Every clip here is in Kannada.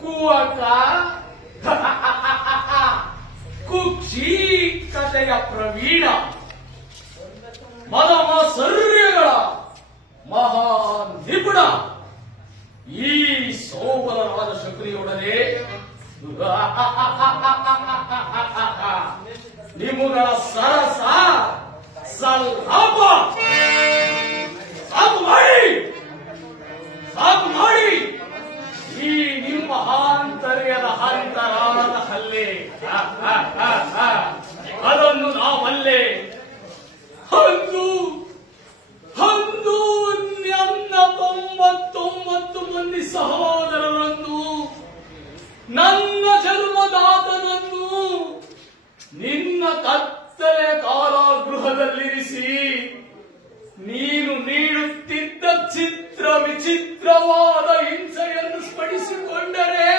ಕೂವಕ ಕುಕ್ಷಿ ಕಥೆಯ ಪ್ರವೀಣ ಮದಮಾತ್ಸರ್ಯಗಳ ಮಹಾ ನಿಪುಣ ಈ ಸೋಬಲರಾದ ಶಕ್ತಿಯೊಡನೆ ನಿಮ್ಮಗಳ ಸರಸ ಸಲ್ಲಾಪ ಸಾಕು ಮಾಡಿ ಈ ನಿಮ್ಮ ಆಂತರ್ಯದ ಅಂತರಾಳದ ಹಲ್ಲೆ ಅದನ್ನು ನಾವಲ್ಲೇ ಅಂದು ನನ್ನ 99 ಮಂದಿ ಸಹೋದರರನ್ನು ನನ್ನ ಜನ್ಮದಾತನನ್ನು ನಿನ್ನ ಕತ್ತಲೆ ಕಾರಾಗೃಹದಲ್ಲಿರಿಸಿ ನೀನು ನೀಡುತ್ತಿದ್ದ ಚಿತ್ರ ವಿಚಿತ್ರವಾದ ಹಿಂಸೆಯನ್ನು ಸ್ಮರಿಸಿಕೊಂಡರೆ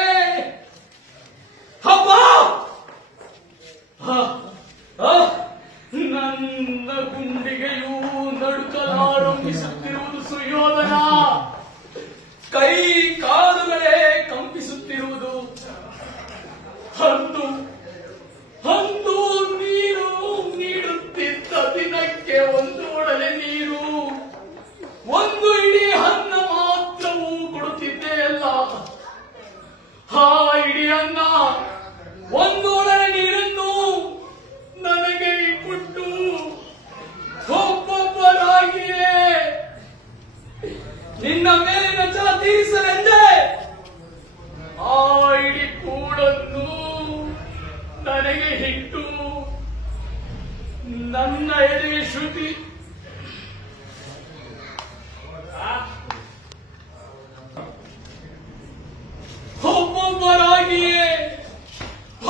ಹಬ್ಬ ನನ್ನ ಗುಂಡಿಗೆಯೂ ನಡುಕಲಾರಂಭಿಸುತ್ತಿರುವುದು ಸುಯೋಧನ. ಕೈ ಕಾಲುಗಳೇ ಕಂಪಿಸುತ್ತಿರುವುದು. ಅಂದು ನೀರು ನೀಡುತ್ತಿದ್ದ ದಿನಕ್ಕೆ ಒಂದು ಒಡಲೆ ನೀರು, ಒಂದು ಇಡೀ ಅನ್ನ ಮಾತ್ರವೂ ಕೊಡುತ್ತಿದ್ದೇ ಅಲ್ಲ. ಆ ಇಡೀ ಅನ್ನ, ಒಂದು ಒಡಲೆ ನೀರನ್ನು ನನಗೆ ಕೊಟ್ಟು ಒಬ್ಬೊಬ್ಬರಾಗಿಯೇ ನಿನ್ನ ಮೇಲಿನ ಛಲ ತೀರಿಸಲೆಂದೇ ಆ ಇಡೀ ಕೂಡನ್ನು ನನಗೆ ಹಿಟ್ಟು ನನ್ನ ಎದೆಗೆ ಶ್ರುತಿ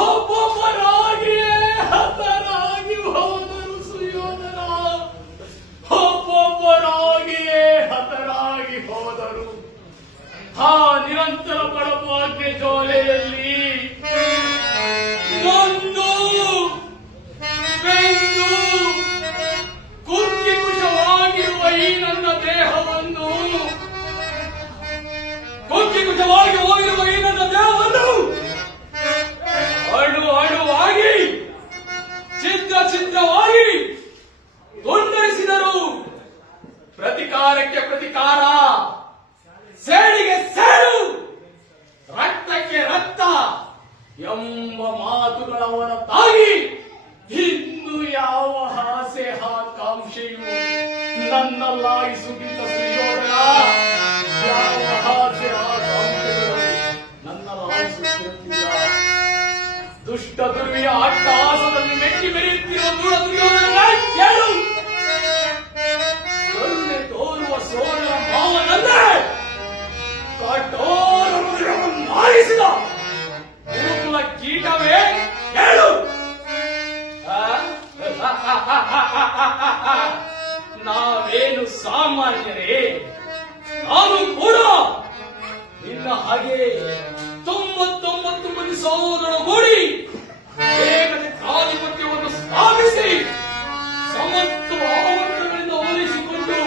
ಒಬ್ಬೊಬ್ಬರಾಗಿಯೇ ಹತರಾಗಿ ಹೋದರು ಸುಯೋಧನ. ಒಬ್ಬೊಬ್ಬರಾಗಿಯೇ ಹತರಾಗಿ ಹೋದರು. ಆ ನಿರಂತರ ಬಡಪಾಗ್ನೆ ಜೋಲೆಯಲ್ಲಿ ನೊಂದು ಬೆಂದು ಕುಗ್ಗಿ ಕುಶವಾಗಿರುವ ಈ ನನ್ನ ದೇಹವನ್ನು, ಕುಗ್ಗಿ ಕುಶವಾಗಿ ಹೋಗಿರುವ ಈ ನನ್ನ ದೇಹವನ್ನು ಅಣುವಾಗಿ ಛಿದ್ರವಾಗಿ ತುಂಡರಿಸಿದರು. ಪ್ರತಿಕಾರಕ್ಕೆ ಪ್ರತಿಕಾರ, ಸೇಡಿಗೆ ಸೇಡು, ರಕ್ತಕ್ಕೆ ರಕ್ತ ಎಂಬ ಮಾತುಗಳ ಹೊರತಾಗಿ ಇನ್ನು ಯಾವ ಆಸೆ ಆಕಾಂಕ್ಷೆಯು ನನ್ನಲ್ಲಾಗಿಸುತ್ತಿದ್ದ ಸುಯೋಧನ, ಯಾವ ಆಸೆ ಆಕಾಂಕ್ಷೆಗಳು ನನ್ನಲ್ಲಾಗಿಸುತ್ತಿರಲಿಲ್ಲ. ದುಷ್ಟ ದುರ್ವಿಯ ಅಟ್ಟಹಾಸದಲ್ಲಿ ಮೆಟ್ಟಿ ಮೆರೆಯುತ್ತಿರುವ ದುರ್ಯೋಧನ ಕೇಳು. ಕರುಣೆ ತೋರುವ ಸೋದರ ಮಾವನನ್ನೇ ಕಠೋರ ಮೃಗವನ್ನು ಮಾರಿಸಿದ ಗುರುಕುಲ ಕೀಟವೇ ಕೇಳು. ನಾವೇನು ಸಾಮಾನ್ಯರೇ? ನಾನು ಕೂಡ ನಿನ್ನ ಹಾಗೆ 99 ಮಂದಿ ಸಹೋದರಗೂಡಿ ಏಕಾಧಿಪತ್ಯವನ್ನು ಸ್ಥಾಪಿಸಿ ಸಮಸ್ತ ಆವಂತಗಳಿಂದ ಹೋಲಿಸಿಕೊಂಡು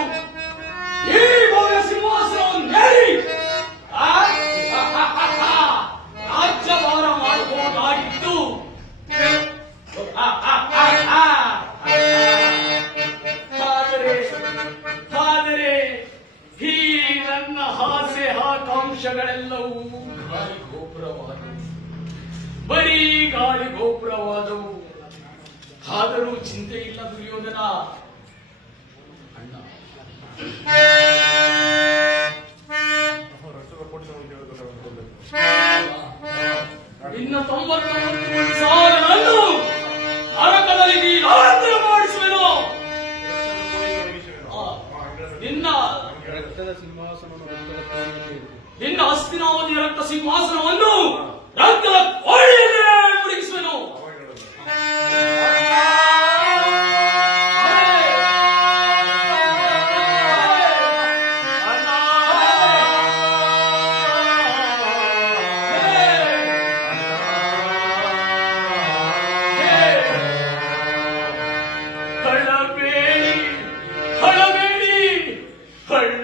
ಈ ಭವ್ಯ ಸಿಂಹಾಸನವನ್ನೇರಿ ರಾಜ್ಯಭಾರ ಮಾಡಬಹುದಾಗಿತ್ತು. ಆದರೆ ಈ ನನ್ನ ಆಸೆ ಆಕಾಂಕ್ಷೆಗಳೆಲ್ಲವೂ ಗಾಳಿ ಗೋಪುರವಾದವು, ಬರೀ ಗಾಳಿ ಗೋಪುರವಾದವು. ಆದರೂ ಚಿಂತೆ ಇಲ್ಲ ದುರ್ಯೋಧನ. ಅಣ್ಣ, ಇನ್ನು 99 ಸಾವಿರಗಳನ್ನು ನರಕದಲ್ಲಿ ನೀರಾಂತರ ಮಾಡಿಸುವೆನು. ನಿನ್ನ ಹಸ್ತಿನಾವತಿಯ ರಕ್ತ ಸಿಂಹಾಸನವನ್ನು ರಕ್ತದ ಕೋಳಿಯಲ್ಲೇ ಮುಳುಗಿಸುವೆನು.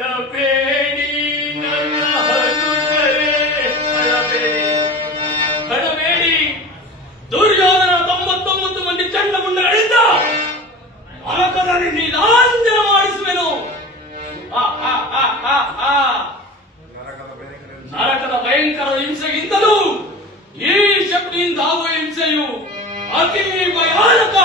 ಹಳಬೇಡಿ ನನ್ನ ಹನುಮರೇ. ಹಿಂಸೆಗಿಂತಲೂ ಈ ಶಕ್ತಿಯಿಂದ ಆಗುವ ಹಿಂಸೆಯು ಅತಿ ಭಯಾನಕ.